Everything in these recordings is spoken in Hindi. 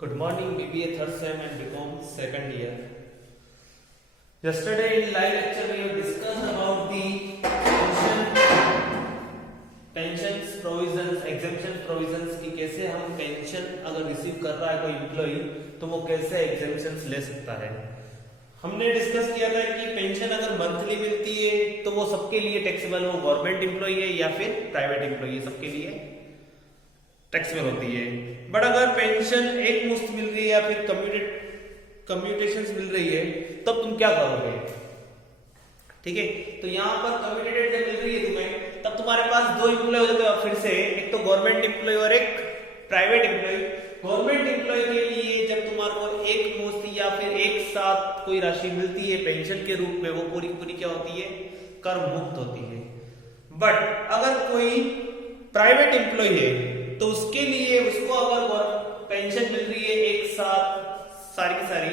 Good morning, BBA third sem and BCom second year. Yesterday in live lecture we have discussed about the pensions provisions, exemption provisions कि कैसे हम पेंशन अगर रिसीव कर रहा है कोई एम्प्लॉई तो वो कैसे एग्जेम्पशंस ले सकता है। हमने डिस्कस किया था कि पेंशन अगर मंथली मिलती है तो वो सबके लिए टैक्सेबल हो, गवर्नमेंट एम्प्लॉई है या फिर प्राइवेट एम्प्लॉई है, सबके लिए टैक्सेबल होती है। बट अगर पेंशन एक मुश्त मिल रही है या फिर कम्यूटेशंस मिल रही है तब तुम क्या करोगे? ठीक है, तो यहाँ पर कम्यूटेटेड जब मिल रही है तुम्हें तब तुम्हारे पास दो एम्प्लॉय हो जाते हैं फिर से, एक तो गवर्नमेंट एम्प्लॉय और एक प्राइवेट एम्प्लॉय। गवर्नमेंट एम्प्लॉय के लिए जब तुम्हारे को एक मुश्त या फिर एक साथ कोई राशि मिलती है पेंशन के रूप में, वो पूरी पूरी क्या होती है? कर मुक्त होती है। बट अगर कोई प्राइवेट एम्प्लॉय है तो उसके लिए उसको अगर पेंशन मिल रही है एक साथ सारी की सारी,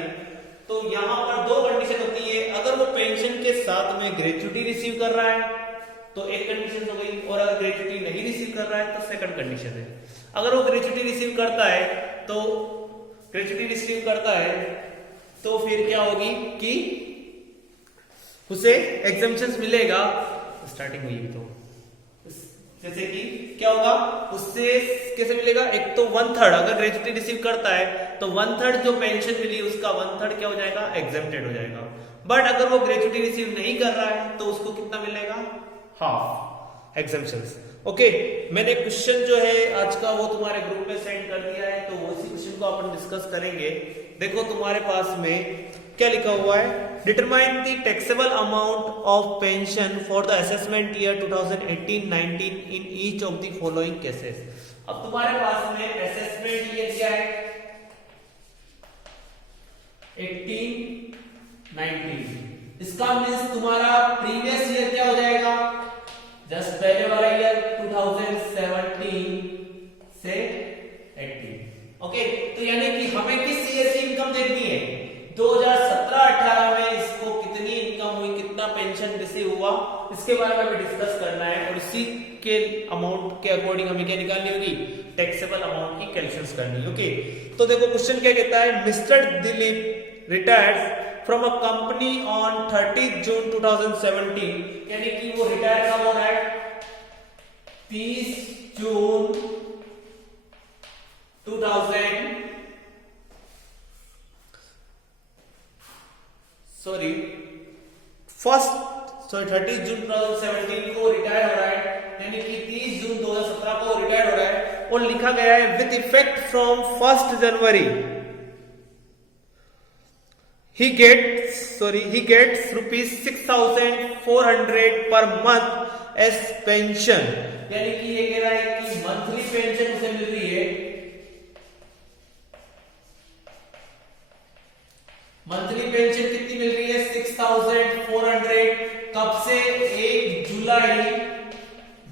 तो यहां पर दो कंडीशन होती है। अगर वो पेंशन के साथ में ग्रेच्युटी रिसीव कर रहा है तो एक कंडीशन हो गई, और अगर ग्रेच्युटी नहीं रिसीव कर रहा है तो सेकंड कंडीशन है। अगर वो ग्रेच्युटी रिसीव करता है तो फिर क्या होगी कि उसे एग्जेम्पशंस मिलेगा। स्टार्टिंग हुई तो जैसे कि क्या होगा, उससे कैसे मिलेगा? एक तो 1/3 अगर ग्रेच्युटी रिसीव करता है तो 1/3 जो पेंशन मिली उसका 1/3 क्या हो जाएगा? एग्जेम्प्टेड हो जाएगा। बट अगर वो ग्रेच्युटी रिसीव नहीं कर रहा है तो उसको कितना मिलेगा? Half exemptions. ओके, मैंने क्वेश्चन जो है आज का वो तुम्हारे ग्रुप में सेंड कर दिया है, तो उसी क्वेश्चन को अपन डिस्कस करेंगे। देखो तुम्हारे पास में क्या लिखा हुआ है, determine the taxable amount of pension for the assessment year 2018-19 in each of the following cases. अब तुम्हारे पास में असेसमेंट ईयर क्या है? 18-19। इसका मींस तुम्हारा प्रीवियस ईयर क्या हो जाएगा? जस्ट पहले वाला ईयर 2017 से 18। ओके, तो यानी कि हमें किस ईयर की इनकम देखनी है? 2017-18 में इसको कितनी इनकम हुई, कितना पेंशन रिसीव हुआ, इसके बारे में हमें डिस्कस करना है। और इसी के अमाउंट के अकॉर्डिंग हमें क्या निकालनी होगी? टैक्सेबल अमाउंट की कैलकुलेशन करनी है। ओके, तो देखो क्वेश्चन क्या कहता है, mister Dilip retired from a company on 30 जून 2017, यानी कि वो रिटायर कब हो रहा है? 30 जून 30 जून 2017 को रिटायर हो रहा है, यानी कि 30 जून 2017 को रिटायर हो रहा है। और लिखा गया है with effect from 1 January he gets rupees 6,400 per month as pension, यानी कि ये कह रहा है कि मंथली पेंशन उसे मिल रही है। मंथली पेंशन कितनी मिल रही है? 6,400। कब से? 1 जुलाई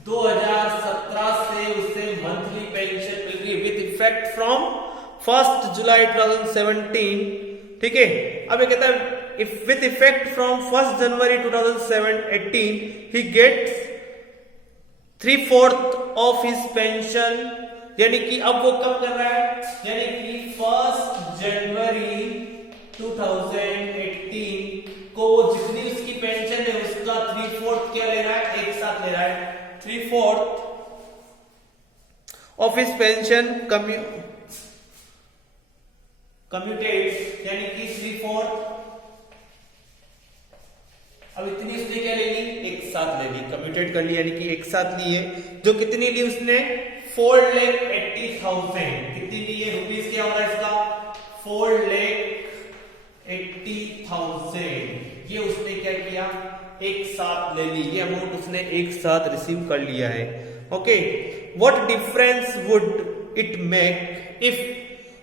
2017 से उसे मंथली पेंशन मिल रही है विद इफेक्ट फ्रॉम 1 जुलाई 2017। ठीक है, अब ये कहता है if with effect from 1 January 2018 he gets 3/4 of his pension, यानी कि अब वो कब कर रहा है? यानी कि 1 जनवरी 2018 को जितनी उसकी पेंशन है उसका 3/4 क्या ले रहा है? एक साथ ले रहा है। 3/4 ऑफ हिज पेंशन कम्यूटेड, यानी कि 3/4। अब इतनी उसने क्या ले ली? एक साथ ले ली, कम्यूटेड कर ली, यानी कि एक साथ ली है। जो कितनी ली उसने? 4,80,000। कितनी ली है? रुपीस क्या होगा इसका? 4,80,000। ये उसने क्या किया? एक साथ ले ली, ये अमाउंट उसने एक साथ रिसीव कर लिया है। Okay, what difference would it make if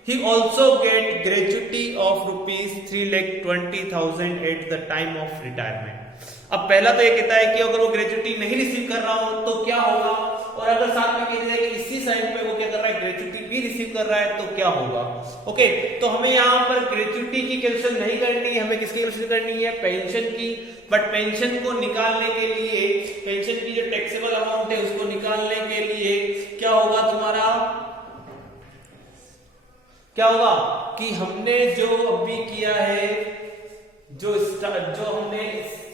he also get gratuity of rupees 3,20,000 at the time of retirement। अब पहला तो ये कहता है कि अगर वो ग्रेच्युटी नहीं रिसीव कर रहा हो तो क्या होगा, और अगर साथ में कहते हैं कि इसी साइड पे वो क्या कर रहा है? ग्रेच्युटी भी रिसीव कर रहा है तो क्या होगा? ओके, तो हमें यहाँ पर ग्रेच्युटी की कैलकुलेशन नहीं करनी है, हमें किसकी कैलकुलेशन करनी है? पेंशन की। बट पेंशन को निकालने के लिए, पेंशन की जो टैक्सेबल अमाउंट है उसको निकालने के लिए क्या होगा तुम्हारा? क्या होगा कि हमने जो अभी किया है, जो हमने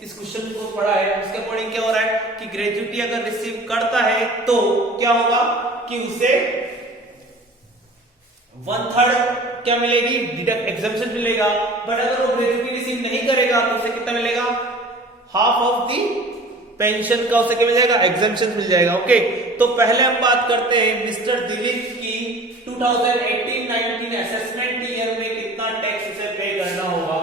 इस क्वेश्चन को पढ़ा है उसके अकॉर्डिंग क्या हो रहा है कि ग्रेजुटी अगर रिसीव करता है तो क्या होगा कि उसे 1/3 क्या मिलेगी, डिडक्ट एग्जम्पशन मिलेगा। बट अगर वो ग्रेजुटी रिसीव नहीं करेगा तो उसे कितना मिलेगा, हाफ ऑफ दी पेंशन का उसे क्या मिल जाएगा, एग्जम्पशन मिल जाएगा। ओके, तो पहले हम बात करते हैं मिस्टर दिलीप की 2018-19 असेसमेंट ईयर में कितना टैक्स उसे पे करना होगा।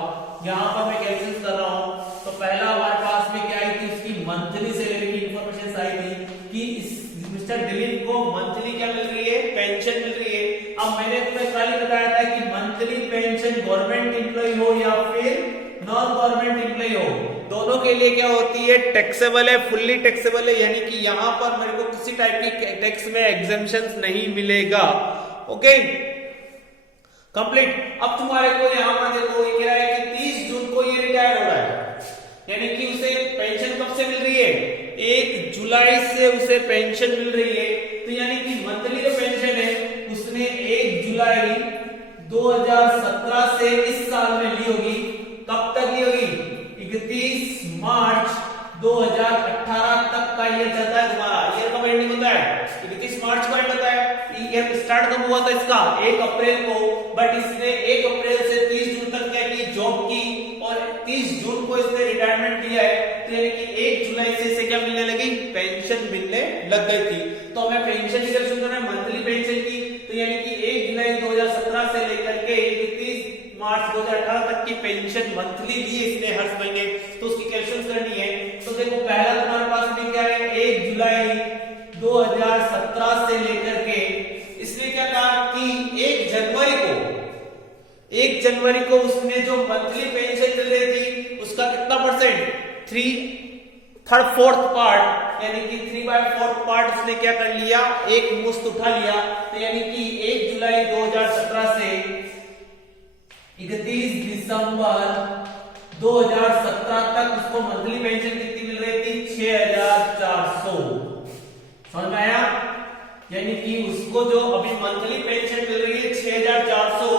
यहां पर मैं कैलकुलेट कर रहा हूं। तो पहला हमारे पास में क्या आई थी, उसकी मंथली सैलरी की इंफॉर्मेशन आई थी कि इस मिस्टर दिलीप को मंथली क्या मिल रही है, पेंशन मिल रही है। अब मैंने तुम्हें खाली बताया था कि मंथली पेंशन गवर्नमेंट एम्प्लॉय हो या फिर नॉन गवर्नमेंट एम्प्लॉय हो, दोनों के लिए क्या होती है, टैक्सेबल है, फुल्ली टैक्सेबल है। यानी कि यहां पर मेरे को किसी टाइप की टैक्स में एग्जम्पशन नहीं मिलेगा। Okay, complete. अब तुम्हारे को यहां पर देखो ये कह रहा है कि 30 जून को ये रिटायर हो रहा है, यानी कि उसे पेंशन कब से मिल रही है, 1 जुलाई से उसे पेंशन मिल रही है। तो यानी कि मंथली जो पेंशन है उसने 1 जुलाई 2017 से इस साल में ली होगी। कब तक ली होगी, 31 मार्च 2018 तक का ईयर चलता है तुम्हारा। ईयर कब एंडिंग होता है, 31 मार्च को एंड होता है। ईयर स्टार्ट कब हुआ था इसका, 1 अप्रैल को। बट इसने 1 अप्रैल से 30 जून तक क्या की, जॉब की, और 30 जून को इसने रिटायरमेंट लिया है। तो यानी कि 1 जुलाई से इसे क्या मिलने लगी, पेंशन मिलने लग गई थी। तो हमें पेंशन की कैलकुलेशन करना है, मंथली पेंशन की। तो यानी कि 1 जुलाई 2017 से लेकर के 31 मार्च 2018 तक की पेंशन मंथली ली इसने हर महीने, तो उसकी कैलकुलेशन करनी है। तो देखो पहला तुम्हारे पास में क्या है, 1 जुलाई 2017 से लेकर के इसने क्या कहा कि 1 जनवरी को उसने जो मंथली पेंशन मिल रही थी उसका कितना परसेंट, 3/4 पार्ट, यानी कि 3/4 पार्ट उसने क्या कर लिया, एक मुश्त उठा लिया। तो यानी कि 1 जुलाई 2017 से 31 दिसंबर 2017 तक उसको मंथली पेंशन कितनी मिल रही थी, 6400। समझ में आया, यानी कि उसको जो अभी मंथली पेंशन मिल रही है 6400,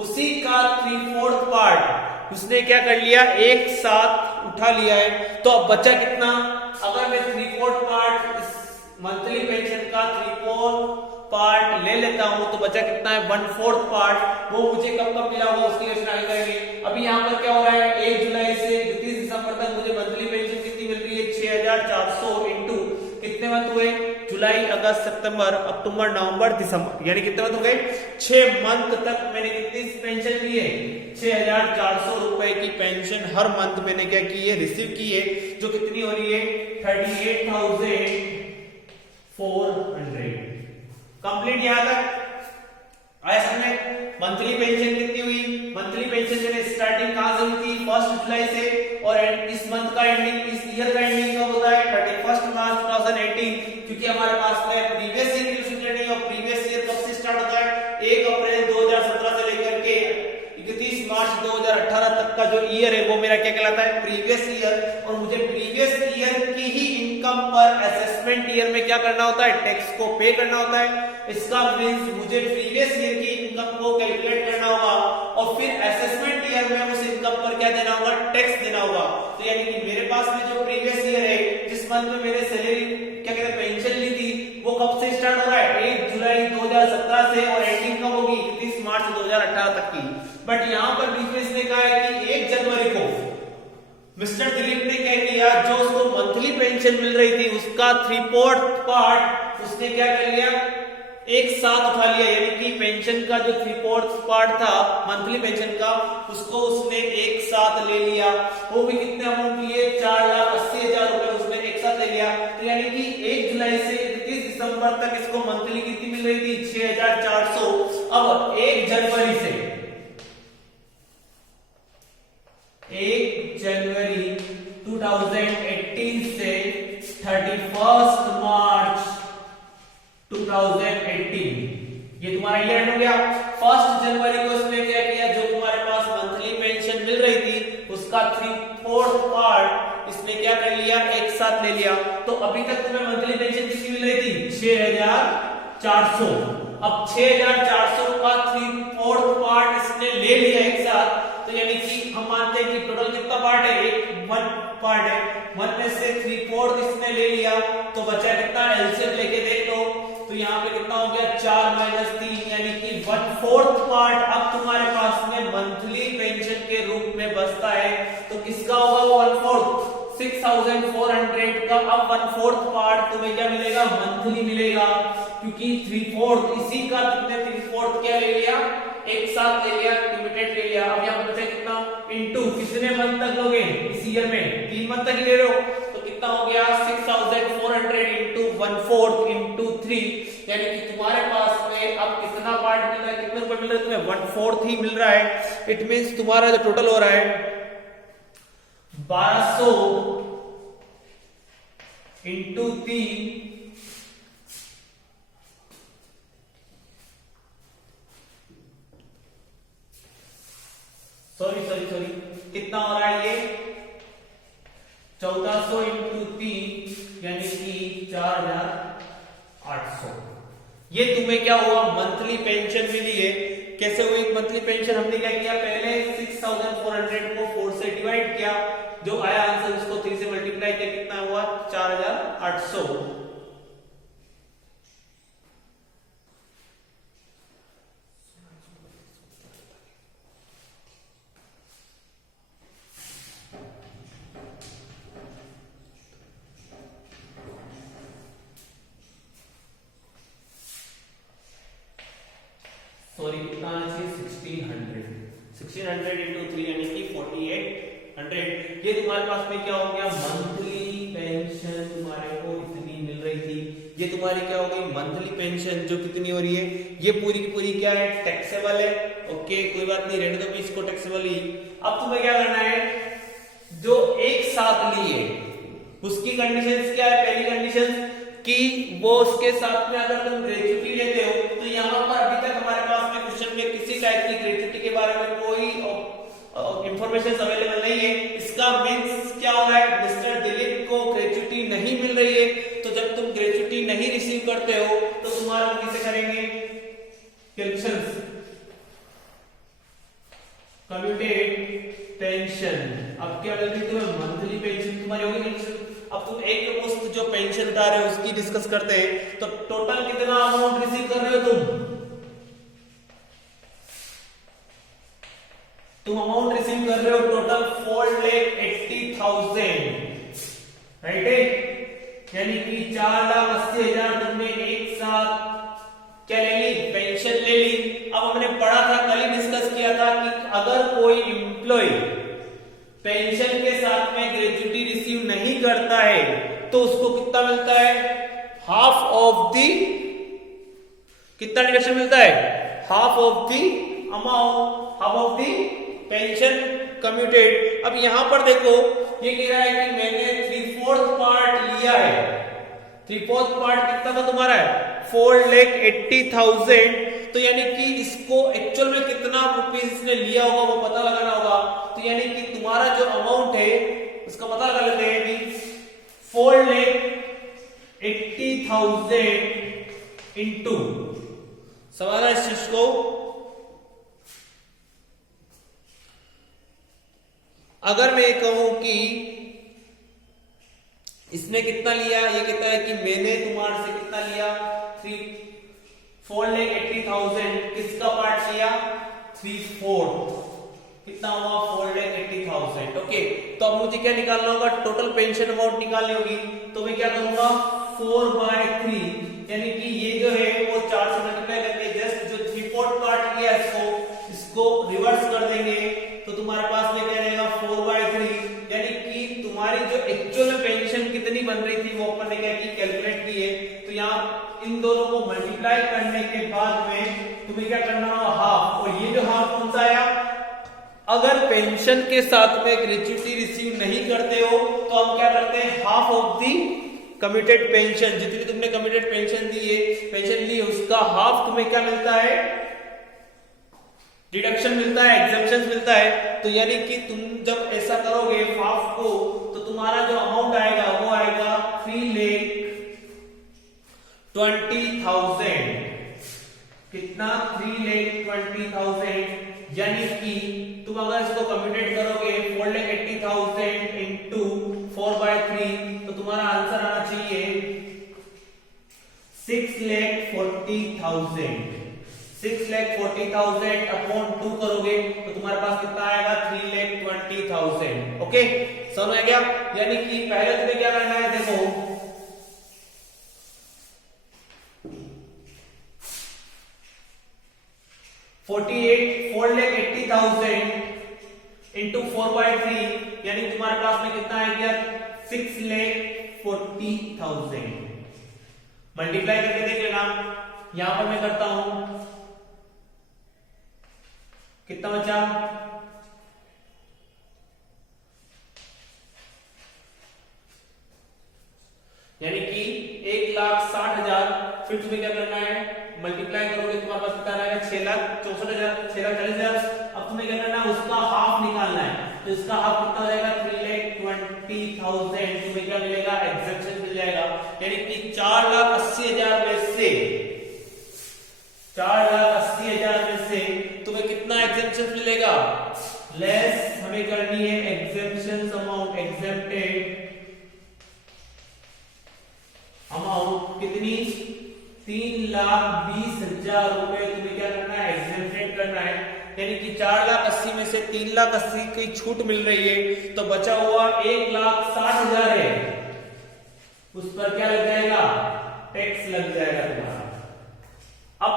उसी का 3/4 पार्ट उसने क्या कर लिया, एक साथ उठा लिया है। तो अब बचा कितना, अगर मैं 3/4 पार्ट इस मंथली पेंशन का 3/4 पार्ट ले लेता हूं तो बचा कितना है, 1/4 पार्ट। वो मुझे कब कब मिला होगा उसकी योजना आगे करेंगे। अभी यहाँ पर क्या हो रहा है, 1 जुलाई से 31 दिसंबर तक मुझे मंथली पेंशन कितनी मिल रही है, 6400 इंटू कितने मंथ हुए, जुलाई अगस्त सितंबर अक्टूबर नवंबर दिसंबर, यानी कितने मंथ हो गए, 6 मंथ तक मैंने कितनी पेंशन ली है, 6400 रुपए की पेंशन हर मंथ मैंने क्या की है, रिसीव की है, जो कितनी हो रही है, 38,400। कंप्लीट यहां तक आया समझ। मंथली पेंशन कितनी हुई, मंथली पेंशन मैंने स्टार्टिंग कहां से हुई थी, 1 जुलाई से, और इस मंथ का एंडिंग, इस ईयर का एंडिंग कब होता है, 31 मार्च 2018, क्योंकि हमारे पास में प्रीवियस ईयर की कैलकुलेशन करनी है। और प्रीवियस ईयर कब से स्टार्ट होता है, 1 अप्रैल 2017 से लेकर के 31 मार्च 2018 तक का जो ईयर है वो मेरा क्या कहलाता है, प्रीवियस ईयर। और मुझे प्रीवियस ईयर की ही इनकम पर असेसमेंट ईयर में क्या करना होता है, टैक्स को पे करना होता है। इसका मींस मुझे प्रीवियस ईयर की इनकम को कैलकुलेट करना होगा और फिर असेसमेंट ईयर में उस इनकम पर क्या देना होगा, टैक्स देना होगा। तो यानी कि मेरे पास में जो प्रीवियस ईयर है, जिस मंथ में मैंने सैलरी क्या कहते हैं पेंशन ली थी, वो कब से स्टार्ट हो रहा है, 1 जुलाई 2017 से, और एंडिंग कब होगी, 31 मार्च 2018 तक की। बट यहां पर बीच में इसने कहा है कि 1 जनवरी को मिस्टर दिलीप ने क्या किया, जो उसको मंथली पेंशन मिल रही थी उसका 3/4 पार्ट उसने क्या कर लिया, एक साथ उठा लिया। यानी कि पेंशन का जो 3/4 पार्ट था मंथली पेंशन का, उसको उसने एक साथ ले लिया। वो भी कितने अमाउंट लिए, 4,80,000 रुपए उसने एक साथ ले लिया। तो यानी कि 1 जुलाई से 31 दिसंबर तक इसको मंथली कितनी मिल रही थी, 6400। अब 1 जनवरी से 1 जनवरी 2018 से 31 मार्च 2018 ये तुम्हारा ईयर हो गया। 1 जनवरी को इसने क्या किया, जो तुम्हारे पास मंथली पेंशन मिल रही थी उसका 3/4 पार्ट इसने क्या कर लिया, एक साथ ले लिया। तो अभी तक तुम्हें मंथली पेंशन कितनी मिल रही थी, 6400। अब 6400 का 3/4 पार्ट इसने ले लिया एक साथ, तो यानी कि हम मानते हैं कि टोटल कितना पार्ट है, एक 1 पार्ट है, 1 में से 3/4 इसने ले लिया, तो बचा कितना, एलसीएम लेके देख लो, तो यहाँ पे कितना हो गया 4 - 3 यानी कि 1/4 पार्ट अब तुम्हारे पास में मंथली पेंशन के रूप में बचता है। तो किसका होगा वो 1/4, 6400 का अब 1/4 पार्ट तुम्हें क्या मिलेगा, मंथली मिलेगा, क्योंकि 3/4 इसी का तुमने 3/4 क्या ले लिया, एक साथ ले लिया, क्यूमुलेटेड ले लिया। अब यहाँ बचा कितना, इनटू कितने मंथ तक लोगे इस ईयर में, 3 मंथ तक ही ले रहे हो, तो कितना हो गया 6400 इनटू 1/4 इनटू 3, यानी कि तुम्हारे पास में अब कितना पार्ट मिल रहा है, कितने रुपए मिल रहे हैं तुम्हें, 1/4 ही मिल रहा है। इट मींस तुम्हारा जो टोटल हो रहा है 1200 इनटू 3 सॉरी कितना हो रहा है ये 1400 इनटू 3 यानी कि 4800। ये तुम्हें क्या हुआ, मंथली पेंशन मिली है। कैसे हुई मंथली पेंशन, हमने क्या किया, पहले 6400 को 4 से डिवाइड किया, जो आया आंसर उसको 3 से मल्टीप्लाई किया, कितना हुआ 4800। सॉरी कितना 1600 इनटू 3 यानी कि 4800। ये तुम्हारे पास में क्या हो गया, मंथली पेंशन तुम्हारे को इतनी मिल रही थी। ये तुम्हारी क्या हो गई, मंथली पेंशन जो कितनी हो रही है, ये पूरी की पूरी क्या है, टैक्सेबल है। ओके कोई बात नहीं, रहने दो भी इसको टैक्सेबल ही। अब तुम्हें क्या करना है, जो एक साथ लिए उसकी कंडीशंस क्या है, पहली कंडीशन कि वो उसके साथ में अगर तुम ग्रेच्युटी लेते हो, तो यहाँ पर अभी तक हमारे पास में क्वेश्चन में किसी टाइप की ग्रेच्युटी के बारे में कोई इंफॉर्मेशन अवेलेबल नहीं है। इसका मींस क्या हो रहा है, मिस्टर दिलीप को ग्रेच्युटी नहीं मिल रही है। तो जब तुम ग्रेच्युटी नहीं रिसीव करते हो तो तुम्हारा कैसे करेंगे कैलकुलेशंस, कम्यूटेड पेंशन। अब क्या मिल रही तुम्हें, मंथली पेंशन तुम्हारी होगी। अब तुम एक मुश्त जो पेंशन उठा रहे हो उसकी डिस्कस करते हैं, तो टोटल कितना अमाउंट रिसीव कर रहे हो तुम अमाउंट रिसीव कर रहे हो टोटल 4,80,000, राइट है, यानी कि 4,80,000 तुमने एक साथ क्या ले ली, पेंशन ले ली। अब हमने पढ़ा था, कल ही डिस्कस किया था कि अगर कोई एम्प्लॉय पेंशन के साथ में ग्रेच्युटी रिसीव नहीं करता है तो उसको कितना मिलता है, हाफ ऑफ दी, कितना डिडक्शन मिलता है, half of the amount, half of the pension commuted. अब यहां पर देखो ये कह रहा है कि मैंने 3/4 पार्ट लिया है, 3/4 पार्ट कितना था तुम्हारा है 4,80,000। तो यानी कि इसको एक्चुअल में कितना रुपीस इसने लिया होगा वो पता लगाना होगा। तो यानी कि तुम्हारा जो अमाउंट है उसका पता लगा लेते हैं कि 4,80,000 इंटू, सवाल है इस चीज को, अगर मैं कहूं कि इसने कितना लिया, ये कहता है कि मैंने तुम्हारे से कितना लिया 4,80,000, किसका पार्ट लिया 3/4, कितना हुआ 4,80,000। ओके तो अब मुझे क्या निकालना होगा, टोटल पेंशन अमाउंट निकालनी होगी। तो मैं क्या करूंगा 4/3, यानी कि ये जो है वो 4 से मल्टीप्लाई करके जस्ट जो 3/4 पार्ट लिया इसको रिवर्स कर देंगे, तो तुम्हारे पास में क्या रहेगा 4/3, यानी कि तुम्हारी जो एक्चुअल में पेंशन कितनी बन रही थी वो अपन ने क्या की, कैलकुलेट की है। तो यहाँ इन दोनों को मल्टीप्लाई करने के बाद में तुम्हें क्या करना होगा, हाफ। और ये जो हाफ कौन सा आया, अगर पेंशन के साथ में ग्रेच्युटी रिसीव नहीं करते हो तो हम क्या करते हैं, half of the committed pension, जितनी तुमने कमिटेड पेंशन दी है, पेंशन ली उसका हाफ तुम्हें क्या मिलता है, डिडक्शन मिलता है, एग्जम्पशन मिलता है। तो यानी कि तुम जब ऐसा करोगे हाफ को, तो तुम्हारा जो अमाउंट आएगा वो आएगा 3,20,000। कितना 3,20,000, यानी कि तुम अगर इसको कम्प्यूटेट करोगे 4,80,000 इंटू 4/3 तो तुम्हारा आंसर आना चाहिए 6,40,000। 6,40,000 अपॉन 2 करोगे तो तुम्हारे पास कितना आएगा 3,20,000। ओके, समझ में गया? यानी कि पहले तुम्हें क्या करना है, देखो 4,80,000 इंटू 4/3 यानी तुम्हारे पास में कितना आ गया 6,40,000। मल्टीप्लाई करके देख लेना, यहां पर मैं करता हूं, कितना बचा, यानी कि 1,60,000। फिर तुम्हें क्या करना है, मल्टीप्लाई करोगे तुम्हारे पास कितना आएगा 6,64,000, 6,40,000। अब तुम्हें क्या करना है, उसका हाफ निकालना है, तो इसका हाफ कितना हो जाएगा 3,20,000। तुम्हें क्या मिलेगा, एग्जेम्पशन मिल जाएगा। यानी कि 4,80,000 में से 4,80,000 में से तुम्हें कितना एग्जेम्पशन मिलेगा, लेस हमें करनी है एग्जेम्पशन अमाउंट, एग्जेम्प्टेड अमाउंट कितनी, 3,20,000 रुपए तुम्हें क्या करना है, एग्जेम्प्टेड करना है। यानी कि 4,80,000 में से 3,80,000 की छूट मिल रही है, तो बचा हुआ 1,60,000 है, उस पर क्या लग जाएगा, टैक्स लग जाएगा तुम्हारा। अब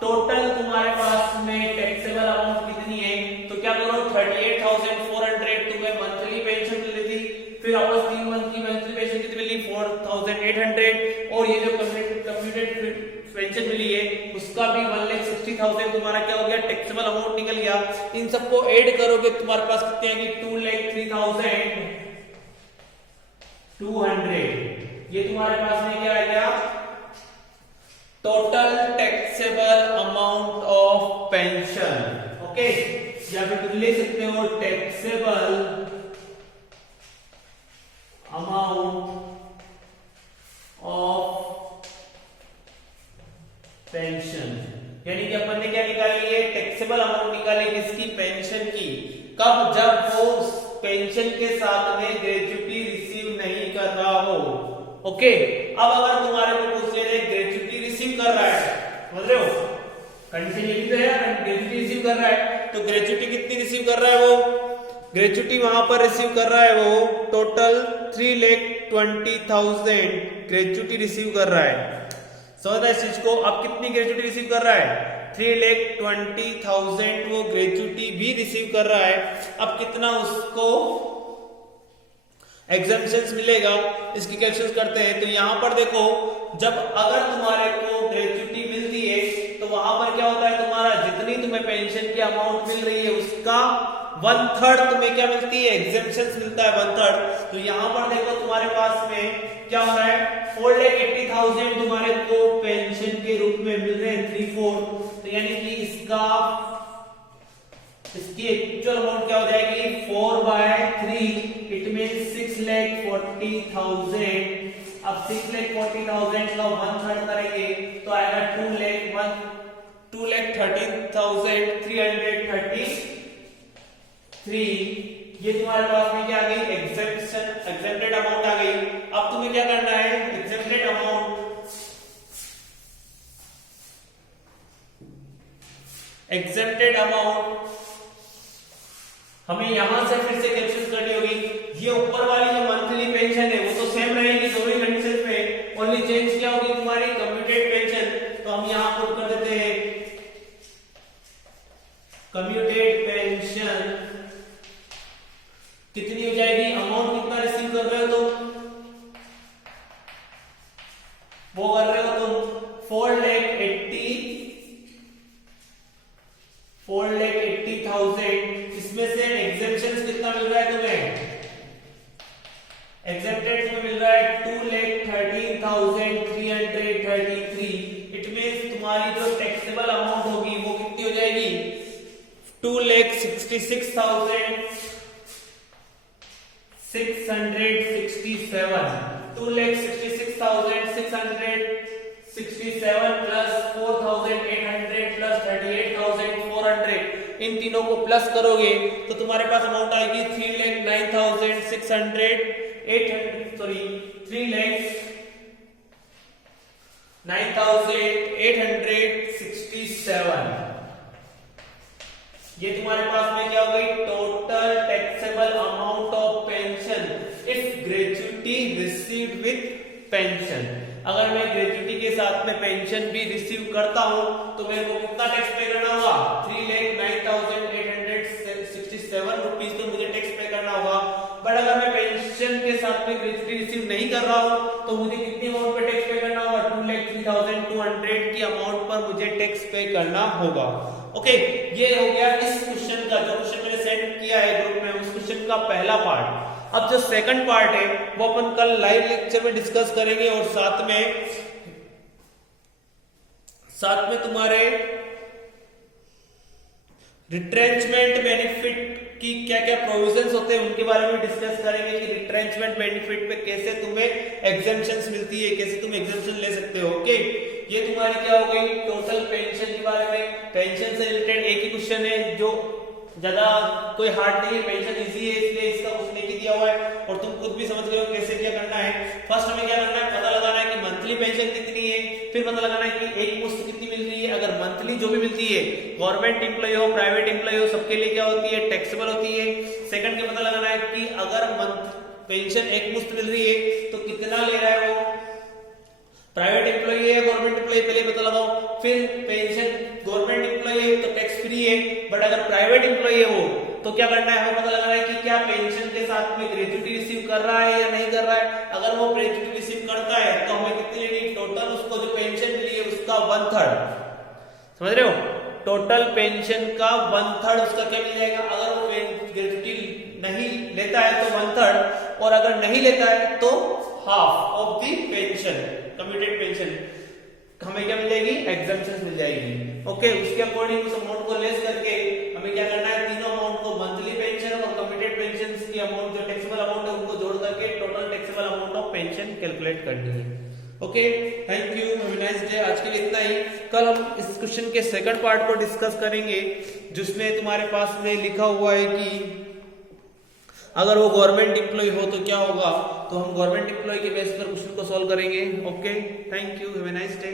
टोटल तुम्हारे पास में टैक्सेबल अमाउंट कितनी है, तो क्या करो 38,400 तुम्हें मंथली पेंशन मिल रही थी, फिर वापस 3 मंथ की मंथली पेंशन कितनी मिली 4,800, और ये जो कम्प्यूटेड पेंशन मिली है उसका भी 1,60,000 तुम्हारा क्या हो गया, टैक्सेबल अमाउंट निकल गया। इन सबको ऐड करोगे तुम्हारे पास कितने आएंगे 2,03,200। ये तुम्हारे पास में क्या आ गया, total taxable amount of pension. Okay, या फिर तुम ले सकते हो टैक्सेबल अमाउंट ऑफ पेंशन। यानी कि अपन ने क्या निकाली है, टैक्सेबल अमाउंट निकाली किसकी, पेंशन की। कब, जब वो पेंशन के साथ में ग्रेच्युटी रिसीव नहीं कर रहा हो। ओके, अब अगर तुम्हारे को पूछ ले ग्रेच्युटी रिसीव कर रहा है, समझ रहे हो, कंडीशन ये भी तो है, ग्रेच्युटी रिसीव कर रहा है, तो ग्रेच्युटी कितनी रिसीव कर रहा है, वो ग्रेच्युटी वहां पर रिसीव कर रहा है वो टोटल 3,20,000 ग्रेच्युटी रिसीव कर रहा है। समझ रहे इस चीज को? अब कितनी ग्रेच्युटी रिसीव कर रहा है, 3,20,000 वो ग्रेच्युटी भी रिसीव कर रहा है। अब कितना उसको एग्जेम्पशंस मिलेगा, इसकी कैलकुलेशन करते हैं। तो यहां पर देखो, जब अगर तुम्हारे को ग्रेच्युटी मिलती है तो वहां पर क्या होता है, तुम्हारा जितनी तुम्हें पेंशन की अमाउंट मिल रही है उसका 1/3 तुम्हें क्या मिलती है, एग्जेम्पशंस मिलता है 1/3। तो यहां पर देखो तुम्हारे पास में क्या हो रहा है, 4,80,000 तुम्हारे को पेंशन के रूप में मिल रहे हैं 3/4। तो यानी कि इसकी एक्चुअल अमाउंट क्या हो जाएगी 4/3, इट मींस 6,40,000। अब 6,40,000 का 1/3 करेंगे तो आएगा 2,13,333। ये तुम्हारे पास में क्या आ गई, एग्जेम्प्टेड अमाउंट आ गई। अब तुम्हें क्या करना है, एग्जेम्प्टेड अमाउंट हमें यहां से फिर से कैलकुलेट करनी होगी। ये ऊपर वाली जो मंथली पेंशन है वो तो सेम रहेगी दोनों ही कंडीशन में, ओनली चेंज क्या होगी तुम्हारी कम्यूटेड पेंशन। तो हम यहां पुट कर देते हैं कम्यूटेड पेंशन कितनी हो जाएगी, अमाउंट कितना रिसीव कर रहे हो तुम, वो कर रहे हो तुम 4,80,000। इसमें से एग्जेम्पशंस कितना मिल रहा है तुम्हें, एग्जेम्प्टेड में मिल रहा है 2,13,333। इट मींस तुम्हारी जो टैक्सेबल अमाउंट होगी वो कितनी हो जाएगी 2,66,667। 2,66,667 प्लस 4,800 इन तीनों को प्लस करोगे तो तुम्हारे पास अमाउंट आएगी 3,09,867। ये तुम्हारे पास में क्या हो गई, total taxable amount of pension if gratuity received with pension. अगर मैं ग्रेच्युटी के साथ में पेंशन भी रिसीव करता हूं तो मेरे को कितना टैक्स पे करना होगा, 3,09,867 रुपीज तो मुझे टैक्स पे करना होगा। बट अगर मैं पेंशन के साथ में ग्रेच्युटी रिसीव नहीं कर रहा हूं तो मुझे कितनी अमाउंट पे टैक्स पे करना होगा, 2,03,200 की अमाउंट पर मुझे टैक्स पे करना होगा। ओके, ये हो गया इस क्वेश्चन का, जो क्वेश्चन मैंने सेंड किया है ग्रुप में, उस क्वेश्चन का पहला पार्ट। अब जो सेकंड पार्ट है वो अपन कल लाइव लेक्चर में डिस्कस करेंगे और साथ में तुम्हारे रिट्रेंचमेंट बेनिफिट की क्या क्या प्रोविजंस होते हैं उनके बारे में डिस्कस करेंगे कि रिट्रेंचमेंट बेनिफिट पे कैसे तुम्हें एग्जेम्पशंस मिलती है, कैसे तुम एग्जेम्पशन ले सकते हो। ओके, ये तुम्हारी क्या हो गई टोटल पेंशन के बारे में। पेंशन से रिलेटेड एक ही क्वेश्चन है जो ज्यादा कोई हार्ड नहीं है, पेंशन इजी है इसलिए इसका क्वेश्चन एक ही दिया हुआ है और तुम खुद भी समझ गए हो कैसे क्या करना है। फर्स्ट हमें क्या करना है, पता लगाना है कि मंथली पेंशन कितनी है, फिर पता लगाना है कि एक मुश्त कितनी मिल रही है। अगर मंथली जो भी मिलती है, गवर्नमेंट एम्प्लॉय हो प्राइवेट एम्प्लॉय हो, सबके लिए क्या होती है, टैक्सेबल होती है। सेकंड के पता लगाना है कि अगर मंथ पेंशन एक मुश्त मिल रही है तो कितना ले रहा है वो, प्राइवेट एम्प्लॉय है गवर्नमेंट एम्प्लॉय, पहले पता लगाओ। फिर पेंशन गवर्नमेंट एम्प्लॉय है तो टैक्स फ्री है, बट अगर प्राइवेट एम्प्लॉय है वो तो क्या करना है, हमें पता लगाना है कि क्या पेंशन के साथ में ग्रेच्युटी रिसीव कर रहा है या नहीं कर रहा है। अगर वो ग्रेच्युटी रिसीव करता है तो हमें कितनी लेनी, टोटल उसको जो पेंशन मिली है उसका 1/3, समझ रहे हो, टोटल पेंशन का 1/3 उसका क्या मिल जाएगा। अगर वो ग्रेच्युटी नहीं लेता है तो 1/3, और अगर नहीं लेता है तो half of the pension, commuted pension हमें क्या मिल जाएगी, एग्जेम्पशंस मिल जाएगी। ओके, उसके अकॉर्डिंग उस अमाउंट को लेस करके हमें क्या करना है, तीनों अमाउंट को मंथली पेंशन और कम्यूटेड पेंशन की अमाउंट जो टैक्सेबल अमाउंट है उनको जोड़ करके total taxable amount of pension calculate करनी है। Okay, thank you, have a nice day. आज के लिए इतना ही। कल हम इस क्वेश्चन के सेकंड पार्ट को डिस्कस करेंगे जिसमें तुम्हारे पास में लिखा हुआ है कि अगर वो गवर्नमेंट एम्प्लॉय हो तो क्या होगा, तो हम गवर्नमेंट एम्प्लॉय के बेस पर क्वेश्चन को सॉल्व करेंगे। Okay, thank you, have a nice day.